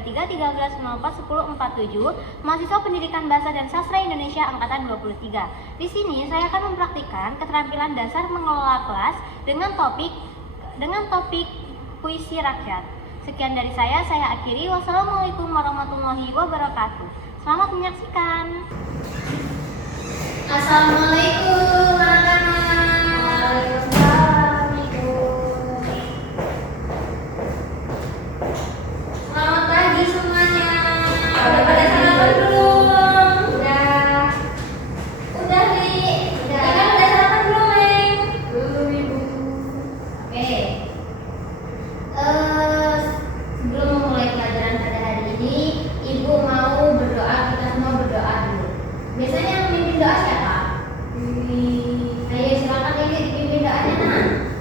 92313041047, mahasiswa Pendidikan Bahasa dan Sastra Indonesia angkatan 23. Di sini saya akan mempraktikkan keterampilan dasar mengelola kelas dengan topik puisi rakyat. Sekian dari saya akhiri. Wassalamualaikum warahmatullahi wabarakatuh. Selamat menyaksikan. Assalamualaikum anak-anak. Selamat pagi semuanya. Udah pada sarapan belum? Udah nih. Udah. Kan udah sarapan belum, Neng? Belum, Ibu. Oke. Sebelum memulai pelajaran pada hari ini, Ibu mau berdoa, kita semua berdoa dulu. Biasanya yang memimpin doa siapa? Ayo silakan ini dipimpin doanya, Nak.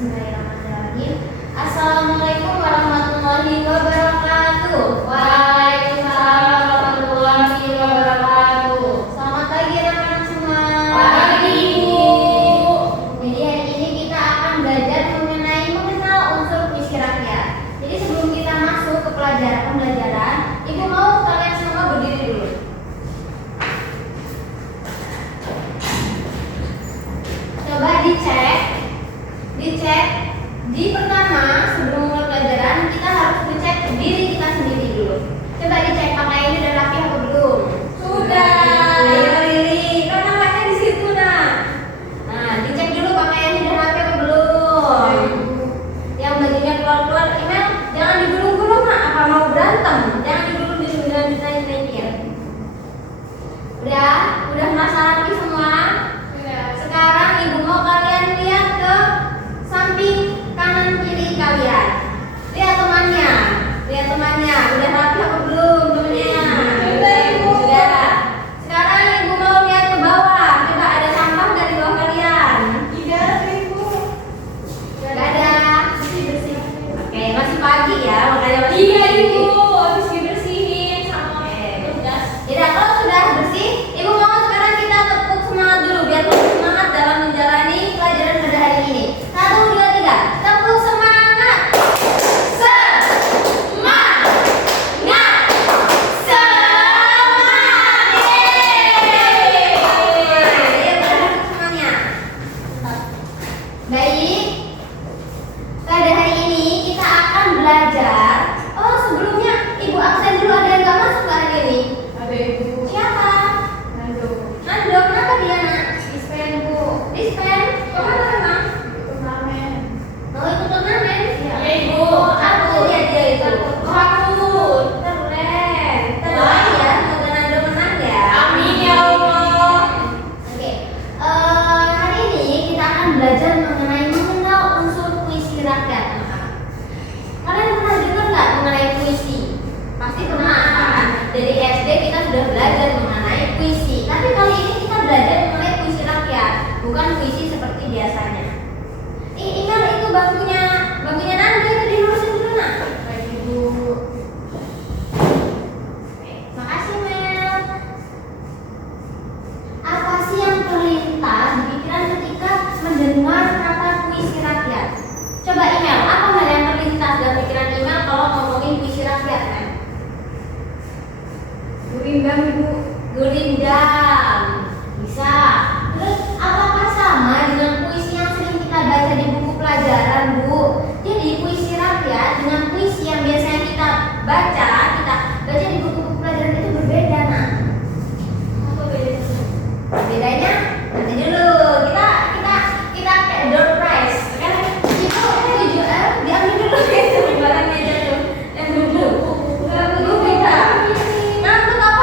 Bismillahirrahmanirrahim. Assalamualaikum warahmatullahi wabarakatuh. Waalaikumsalam warahmatullahi wabarakatuh. Selamat pagi anak-anak semua. Pagi, Ibu. Jadi hari ini kita akan belajar mengenal unsur puisi rakyat. Jadi sebelum kita masuk ke pembelajaran, Ibu mau kalian semua berdiri dulu. Coba dicek di pertama sebelum mulai pelajaran kita harus ngecek diri kita sendiri dulu. Coba dicek pakaiannya udah rapi apa belum? Sudah. Ayo Lili, kan namanya di situ nah. Nah, dicek dulu pakaiannya udah rapi apa belum? Yang bajunya keluar-keluar, Imel jangan digulung-gulung nak, apa mau berantem? Jangan digulung di naikin. Udah merasa rapi semua? Sekarang Ibu mau kalian lihat ke samping kanan kiri kalian. Lihat temannya, udah rapi apa belum temannya? Sudah, Ibu. Sudah. Sekarang Ibu mau lihat ke bawah. Coba ada sampah nggak di bawah kalian? Tidak ada, Ibu. Nggak ada. Bersih. Oke, masih pagi ya, makanya masih. Iya, Ibu. Habis dibersihin sama tugas. Tidak, kalau sudah bersih, Ibu mau sekarang kita tepuk semangat dulu biar lebih semangat dalam menjalani pelajaran pada hari ini. 1, 2, 3, tepuk semangat. Semangat. Semuanya. Baik. Pada hari ini kita akan belajar. Oh, sebelumnya Ibu absen dulu, ada yang nggak masuk hari ini? Ada, Ibu. Siapa? Nando, kenapa dia nak? Dispen, Bu. Dispen? Kemana memang? Turnamen. Oh, ikut turnamen? Iya, Ibu. Aku lihat dia itu. Oh, aku. Keren. Terbaik ya, semoga Nando menang ya. Amin ya Allah. Oke. Hari ini kita akan belajar mengenal unsur puisi rakyat, anak-anak. Kalian pernah dengar nggak mengenai puisi? Pasti pernah kan? Dari SD kita sudah belajar mengenai puisi. Tapi kali ini kita belajar mengenai puisi rakyat, bukan puisi seperti biasanya. Ingat itu bangkunya Nando itu dilurusin dulu nak. Baik, Ibu. Oke, makasih Mel. Apa sih yang terlintas di pikiran ketika mendengar kata puisi rakyat? Coba Imel, apa hal yang terlintas dalam pikiran Imel kalau ngomongin puisi rakyat kan? Gurindam, Ibu. Gurindam. Bisa. Terus apakah sama dengan puisi yang sering kita baca di buku pelajaran, Bu? Jadi puisi rakyat dengan puisi yang biasanya kita baca di buku-buku pelajaran itu berbeda, nah. Apa bedanya? Bedanya nanti dulu. Kita kayak door prize. Kan itu diambil dulu itu barangnya aja tuh. Yang dulu. Enggak beda. Ngantuk apa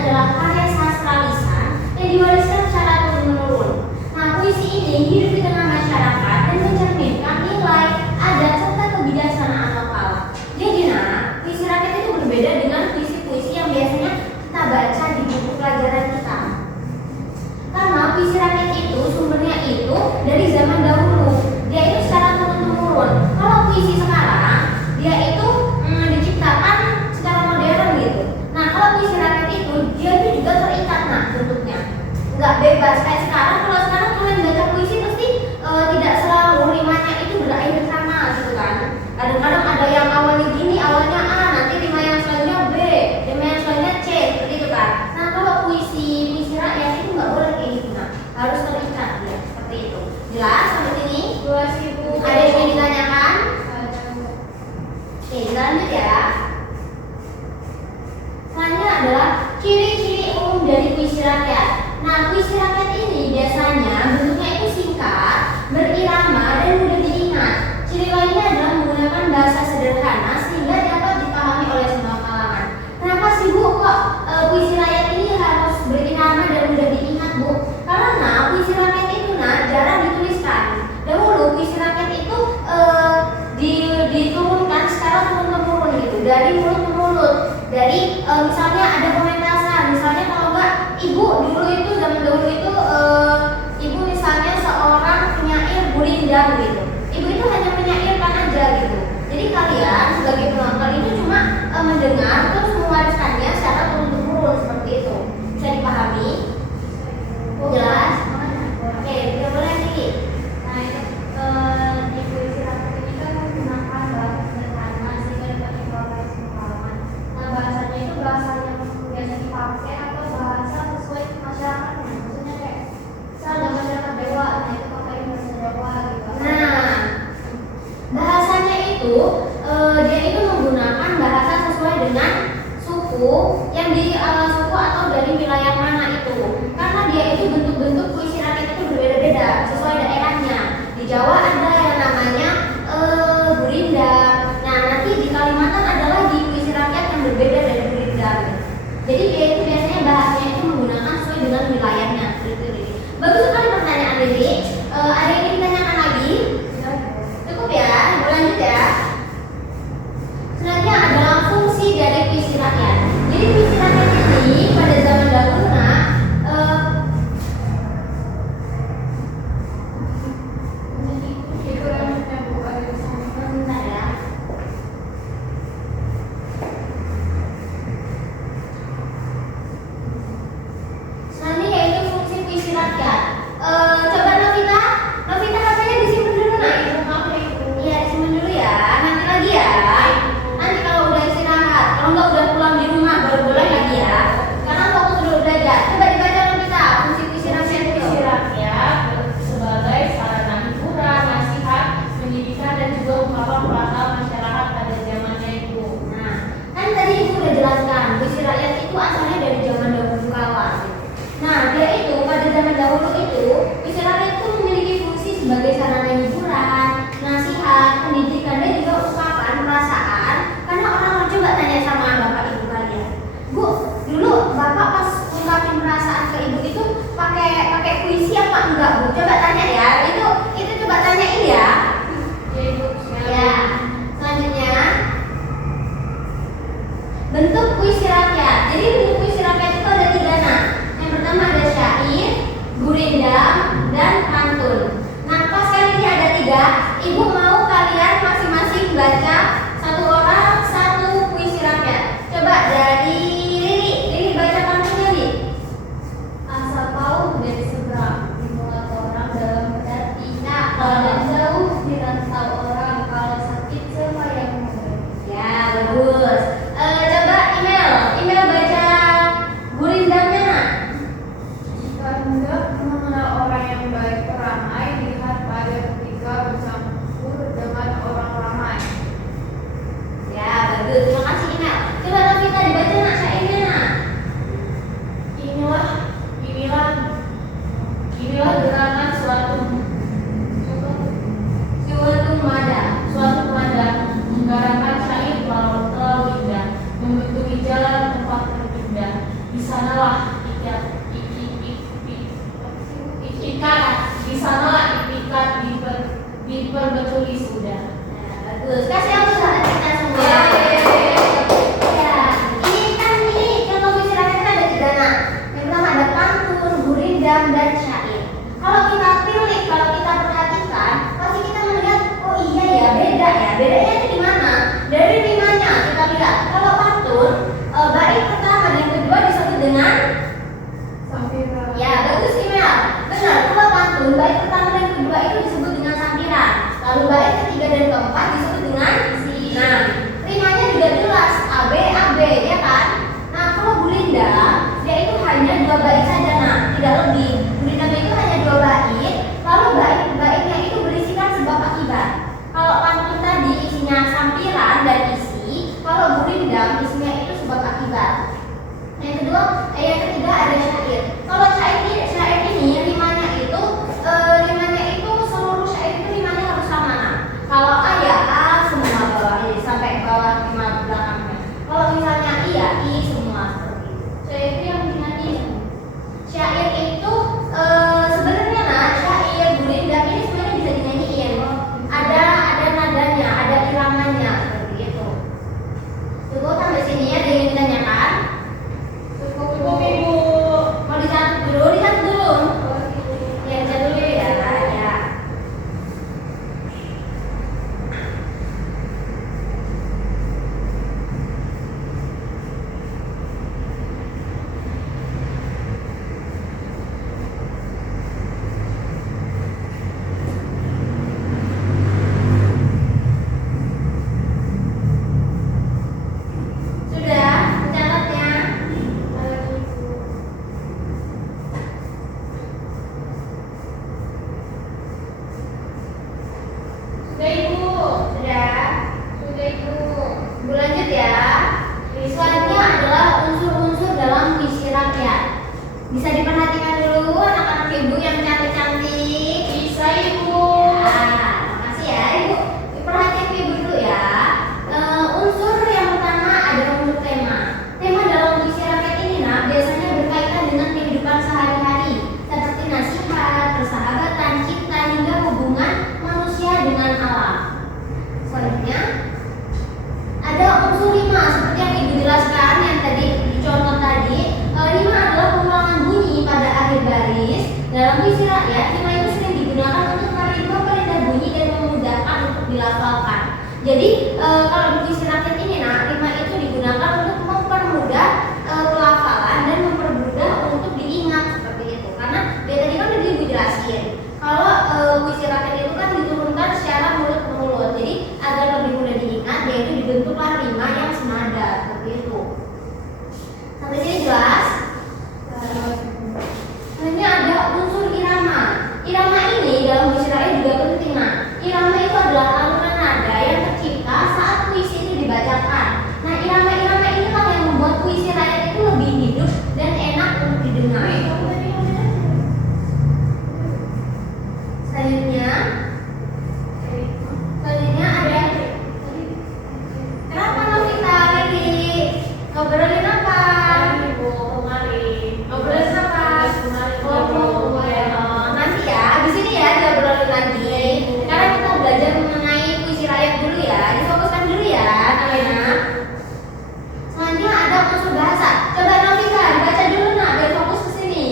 adalah karya sastra lisan yang diwariskan secara turun-menurun. Nah, puisi ini hidup di tengah masyarakat dan mencerminkan nilai, adat, serta kebijaksanaan lokal. Jadi, puisi rakyat itu berbeda dengan puisi-puisi yang biasanya kita baca di buku pelajaran kita. Karena puisi rakyat itu sumbernya itu dari zaman dahulu. Dia itu secara turun-temurun. Kalau puisi sekarang, dia itu diciptakan secara modern gitu. Nah, kalau puisi rakyat itu dia juga terikat bentuknya. Nggak bebas kayak sekarang. Kalau sekarang kalian baca puisi pasti tidak selalu rimanya itu berakhir sama gitu kan. Kadang-kadang ada yang awalnya gini, awalnya A, nanti rima yang selanjutnya B, rima yang selanjutnya C, seperti itu kan. Nah, kalau puisi rakyat itu nggak boleh kayak gitu, harus terikat ya, seperti itu. Jelas sampai sini? Ada yang ingin ditanyakan? Oke, lanjut ya. Selanjutnya adalah ciri-ciri umum dari puisi rakyat. Nah, puisi rakyat ini biasanya bentuknya itu singkat, berirama, dan mudah diingat. Ciri lainnya adalah menggunakan bahasa sederhana sehingga dapat dipahami oleh semua kalangan. Kenapa sih Bu kok puisi rakyat ini harus berirama dan mudah diingat Bu? Karena puisi rakyat itu jarang dituliskan. Dahulu puisi rakyat itu diturunkan secara turun-temurun gitu, dari mulut ke mulut. Dari misalnya ada pementasan, misalnya kalau enggak ibu dulu itu zaman dahulu itu ibu misalnya seorang penyair gurindam gitu. Ibu itu hanya menyairkan aja gitu. Jadi kalian sebagai penonton itu cuma mendengar terus mewariskannya secara turun-temurun seperti itu. Bisa dipahami? Jelas? Oke, kita mulai nih. Nah, itu di puisi rakyat ini kan menggunakan bahasa sederhana sehingga dapat dipahami semua kalangan. Nah, bahasanya itu bahasa yang biasa dipakai atau bahasa sesuai masyarakat. Maksudnya kayak misalnya masyarakat Jawa, nah itu pakai bahasa Jawa gitu. Nah, bahasanya itu dia itu menggunakan bahasa sesuai dengan suku yang di suku atau dari wilayah mana itu. Karena dia itu bentuk-bentuk puisi rakyat itu berbeda-beda sesuai daerahnya. Di Jawa ada yang namanya gurindam. Nah, nanti di Kalimantan ada lagi puisi rakyat yang berbeda dari gurindam. Jadi dia itu biasanya bahasanya itu menggunakan sesuai dengan wilayahnya. Gitu. Bagus sekali pertanyaan Riri. Ada yang ingin ditanyakan lagi? Cukup ya, lanjut ya. Selanjutnya adalah fungsi dari puisi rakyat. Jadi puisi rakyat ini pada zaman dahulu sebagai sarana hiburan, nasihat, pendidikan, dan juga ungkapan perasaan. Karena orang coba tanya sama bapak ibu kalian, Bu, dulu bapak pas ungkapin perasaan ke ibu itu pakai puisi apa enggak Bu? Coba tanya ya, itu coba tanyain ya. Ya, selanjutnya bentuk puisi rakyat. Jadi bentuk puisi rakyat itu ada 3 Yang pertama ada syair, gurindam, dan pantun. Nah, pas kali ini ada 3, ibu mau kalian masing-masing baca satu orang satu puisi rakyat. Coba dari Riri baca pantunnya nih. Asal tahu dari seberang, dimulai orang dalam berarti. Nah, kalau dari jauh dirantau orang, kalau sakit siapa yang memberi? Ya, bagus. Coba email baca gurindamnya. Jika hendak mengenal orang yang baik perangai, lihat pada ketika bercampur sanalah itikat diperbaturi sudah. Nah, bagus. Kasih aku saran kita semua. Ya, ini contoh puisi rakyat kan ada 3 nah. Yang pertama ada pantun, gurindam, dan syair. Kalau kita pilih, kalau kita perhatikan, pasti kita melihat, oh iya ya, beda ya. Bedanya itu di mana? Dari rimanya kita lihat. Kalau pantun, bait pertama dan kedua disebut dengan Sampai ya, bagus Imel. Benar, kalau pantun bait pertama dan kedua itu disebut dengan sampiran. Lalu bait ketiga dan keempat disebut dengan isi. Nah, rimanya juga jelas AB AB ya kan? Nah, kalau gurindam dia itu hanya 2 bait saja, nah, tidak lebih. Gurindam itu hanya 2 bait, lalu bait-baitnya itu berisikan sebab akibat. Kalau pantun tadi isinya sampiran dan isi, kalau gurindam isinya itu sebab akibat. Yang ketiga ada syair. Kalau syair ini rimanya itu seluruh syair itu rimanya harus sama. Nah, kalau A ya A semua bawah ini sampai bawah rima belakangnya. Kalau misalnya I ya I semua seperti itu. Syair itu yang dinyanyiin. Syair itu sebenarnya syair gurindam ini sebenarnya bisa dinyanyiin. Ada nadanya, ada iramanya seperti itu. Cukup sampai sini ya, ada yang ditanyakan? Cukup Ibu. Mau dicatat dulu? Ya, dicatat dulu ya, ya. Sudah mencatatnya? Sudah Ibu. Sudah Ibu. Ibu lanjut ya. Selanjutnya adalah unsur-unsur dalam puisi rakyat. Bisa diperhatikan dulu anak-anak Ibu yang cantik-cantik. Bisa Ibu. Nah, makasih ya Ibu. Perhatikan Ibu dulu ya. Unsur yang pertama adalah unsur tema. Tema dalam puisi rakyat ini biasanya berkaitan dengan kehidupan sehari-hari, seperti nasihat, persahabatan, cinta, hingga hubungan manusia dengan alam. Selanjutnya ada unsur rima seperti yang Ibu jelaskan yang tadi dicontoh tadi. Rima adalah pengulangan bunyi pada akhir baris. Dalam puisi rakyat, rima itu sering digunakan untuk merubah perindah bunyi dan memudahkan untuk dilafalkan. Jadi kalau di puisi rakyat ini rima itu digunakan untuk mempermudah pelafalan dan mempermudah untuk diingat seperti itu. Karena dari tadi kan udah Ibu jelasin. Kalau puisi rakyat itu kan diturunkan secara mulut ke mulut. Jadi agar lebih mudah diingat, yaitu dibentuklah rima yang senada seperti itu. Sampai sini jelas? Selanjutnya ada unsur irama. Irama ini dalam puisi rakyat juga penting. Nah, irama itu adalah alunan nada yang tercipta saat puisi itu dibacakan. Nah, irama-irama inilah yang membuat puisi rakyat itu lebih hidup dan enak untuk didengar. Selanjutnya ada kenapa Novita Riri? Ngobrolin apa? Ngobrolin apa? Nanti ya, abis ini ya diobrolin lagi. Karena kita belajar mengenai puisi rakyat dulu ya, difokuskan dulu ya kalian. Selanjutnya ada unsur bahasa. Coba Novita baca dulu biar fokus ke sini.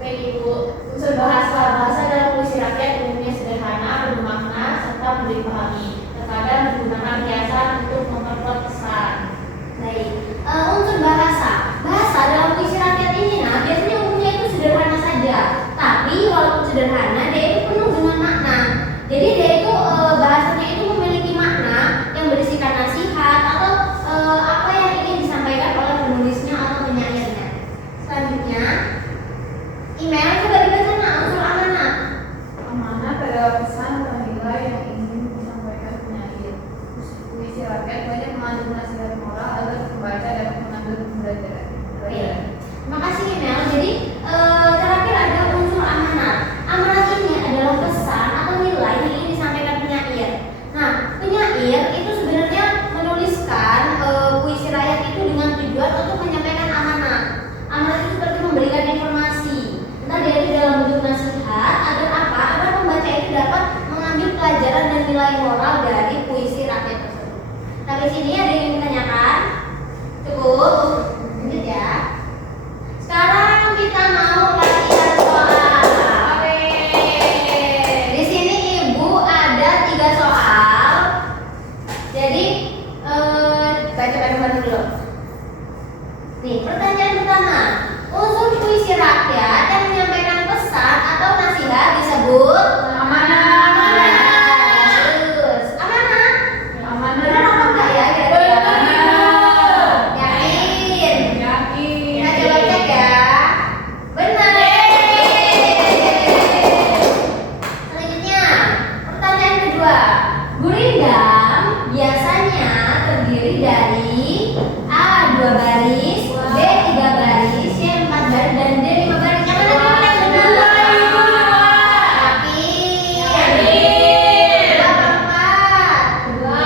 Baik Ibu. Unsur bahasa dalam puisi rakyat umumnya sederhana, bermakna, serta mudah dipahami. Terkadang menggunakan hiasan untuk memperkuat pesan. Baik, unsur bahasa. Bahasa dalam puisi rakyat ini biasanya umumnya itu sederhana saja. Tapi walaupun sederhana, dia itu penuh dengan makna. Jadi dia itu bahasanya itu memiliki makna yang berisikan nasihat atau apa yang ingin disampaikan oleh penulisnya atau penyairnya. Selanjutnya, email coba dibaca unsur amanat. Amanat adalah pesan atau nilai yang ingin disampaikan penyair. Puisi rakyat banyak mengandung nasihat moral agar pembaca dapat mengambil pembelajaran. Terima kasih email. Jadi terakhir ada unsur amanat. Amanat belum? Nih, pertanyaan pertama. Unsur puisi rakyat yang menyampaikan pesan atau nasihat disebut Amanah. Terus, amanah. Amanah. Benar apa enggak ya? Kira-kira? Yakin? Yakin. Kita coba cek ya. Benar. Selanjutnya, pertanyaan kedua. Gurindam biasanya terdiri dari A. 2 baris, B. 3 baris, C. 4 baris, dan D. 5 baris. Yang mana yang benar? Yakin? Dua apa empat? Dua.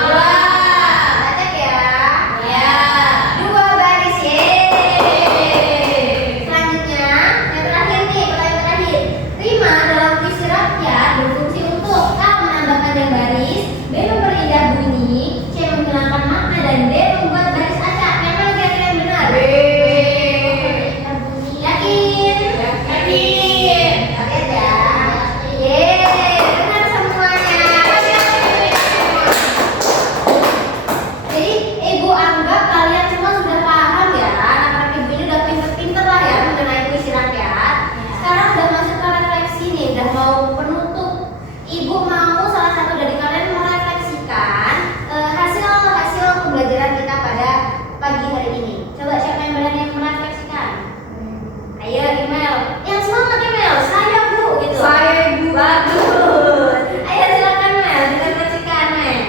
Kita cek ya. Ya. 2 baris. Selanjutnya, yang terakhir nih, pertanyaan terakhir. Rima dalam puisi rakyat berfungsi untuk A. menambah panjang baris, B. memperindah bunyi, C. menghilangkan makna, dan D. membuat baris acak. Yang mana kira-kira yang benar? Yakin? Yakin. Lihat ya. Benar semuanya. Jadi ibu anggap kalian semua sudah paham ya. Anak-anak ibu ini udah pinter-pinter lah ya mengenai puisi rakyat. Sekarang udah masuk ke refleksi nih, udah mau penutup. Ibu mau salah satu dari kalian merefleksikan hasil pembelajaran kita pada pagi hari ini. Coba siapa yang berani yang merefleksikan? Ayo Imel. Yang semangat Imel. Saya Bu gitu. Saya, Ibu. Bagus. Ayo silakan Mel, direfleksikan Mel.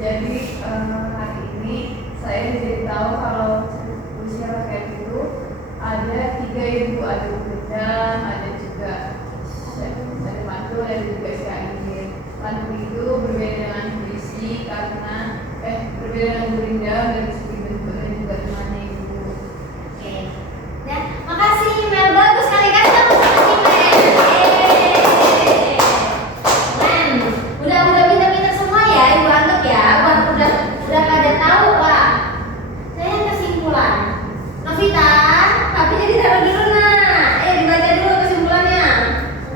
Jadi hari ini saya jadi tahu kalau puisi rakyat itu ada 3 ibu, ada gurindam, ada juga ada mantul, ada juga syair. Mantul itu berbeda dengan puisi karena berbeda dengan gurindam dari segi bentuk dan juga temannya ibu. Oke. Nah, makasih Mel. Bagus sekali kan kamu makasih Mel. Men, udah pintar-pintar semua ya, ibu anggap ya. Udah pada tahu lah. Saya kesimpulan. Novita, tapi jadi taruh dulu nah. Ayo dibaca dulu kesimpulannya.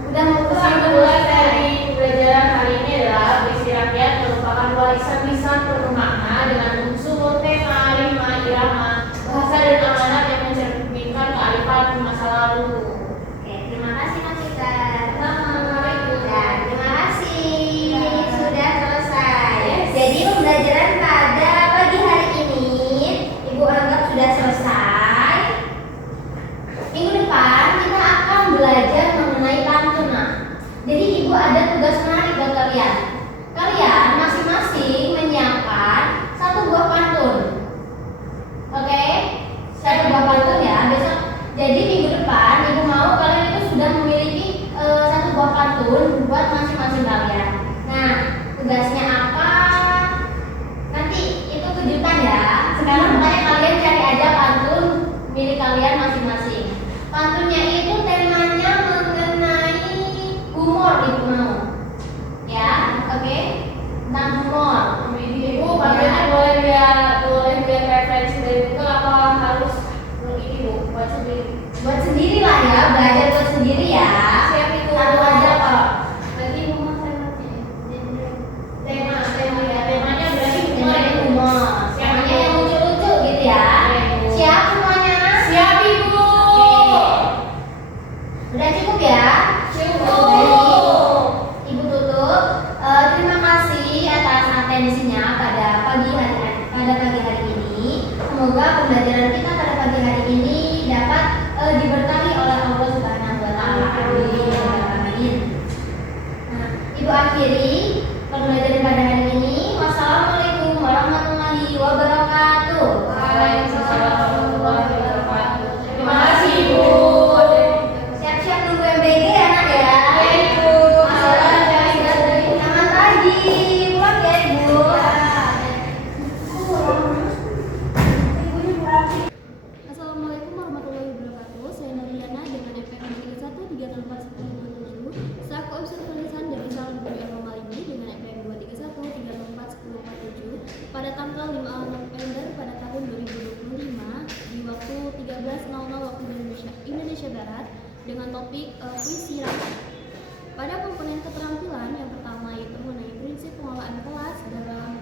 Udah mau Kesimpulan dari pembelajaran hari ini adalah puisi rakyat merupakan warisan lisan penuh makna dengan unsur tema, rima, irama, bahasa dan amanat yang mencerminkan kearifan di masa lalu. Oke, terima kasih Novita. Assalamualaikum. Dan terima kasih sudah selesai. Jadi pembelajaran pada pagi hari ini ibu anggap sudah selesai. Minggu depan kita akan belajar mengenai pantun. Jadi ibu ada tugas menarik buat kalian. Kalian masing-masing menyiapkan 1 buah pantun. Oke? 1 buah pantun ya. Besok. Jadi minggu depan ibu mau kalian itu sudah memiliki 1 buah pantun buat masing-masing kalian. Nah, tugasnya apa? Nanti itu kejutan ya. Sekarang makanya kalian cari aja pantun milik kalian masing-masing. Pantunnya itu temanya mengenai humor ibu mau. Ya, oke? Tentang humor. Ibu, pantunnya boleh lihat referensi dari Google apa harus ini Bu, buat sendiri? Buat sendiri lah ya, belajar buat sendiri ya. Siap itu. Satu aja kok. Berarti humor temanya berarti humor Temanya ya? humor. Temanya yang lucu-lucu gitu ya. Siap semuanya? Siap Ibu. Udah cukup ya? Cukup. Ibu tutup. Terima kasih atas atensinya pada pagi hari ini. Semoga pembelajaran kita pada pagi hari ini dapat diberkahi oleh Allah Subhanahu wa taala. Amin. Nah, Ibu akhiri pembelajaran pada hari ini. Wassalamualaikum warahmatullahi wabarakatuh. Waalaikumsalam warahmatullahi wabarakatuh. Terima kasih Ibu. Siap-siap nunggu MBG ya nak ya. Ibu. Selamat pagi. Pulang ya Ibu. Assalamualaikum warahmatullahi wabarakatuh. Saya Nuriana dengan NPM 31341047 selaku officer tulisan dari Salon Budi Al-Malini dengan NPM 231341047 pada tanggal 5 November pada tahun 2025 di waktu 13.00 waktu Indonesia Barat dengan topik puisi rakyat. Pada komponen keterampilan yang pertama yaitu mengenai prinsip pengelolaan kelas dalam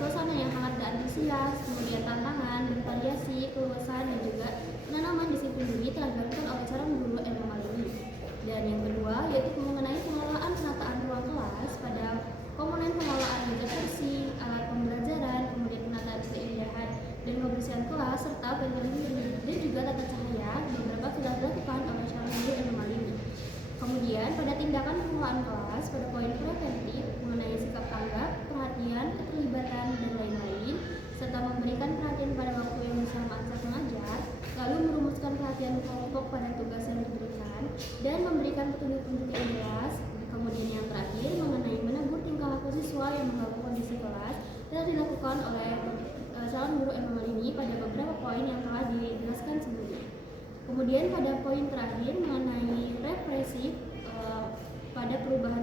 suasana yang hangat dan antusias, kemudian tantangan, bervariasi, keluasan, dan juga penanaman disiplin diri telah dilakukan oleh calon guru NMAL ini. Dan yang kedua yaitu mengenai pengelolaan penataan ruang kelas pada komponen pengelolaan meja kursi, alat pembelajaran, kemudian penataan keindahan dan kebersihan kelas serta ventilasi dan juga tata cahaya beberapa sudah dilakukan oleh calon guru NMAL ini. Kemudian pada tindakan pengelolaan kelas pada poin preventif mengenai sikap tanggap, perhatian, keterlibatan dan lain-lain serta memberikan perhatian pada waktu yang bersamaan saat mengajar, lalu merumuskan perhatian kelompok pada tugas yang diberikan dan memberikan petunjuk-petunjuk yang jelas. Kemudian yang terakhir mengenai menegur tingkah laku siswa yang mengganggu kondisi kelas telah dilakukan oleh calon guru NMAL ini pada beberapa poin yang telah dijelaskan sebelumnya. Kemudian pada poin terakhir mengenai represif pada perubahan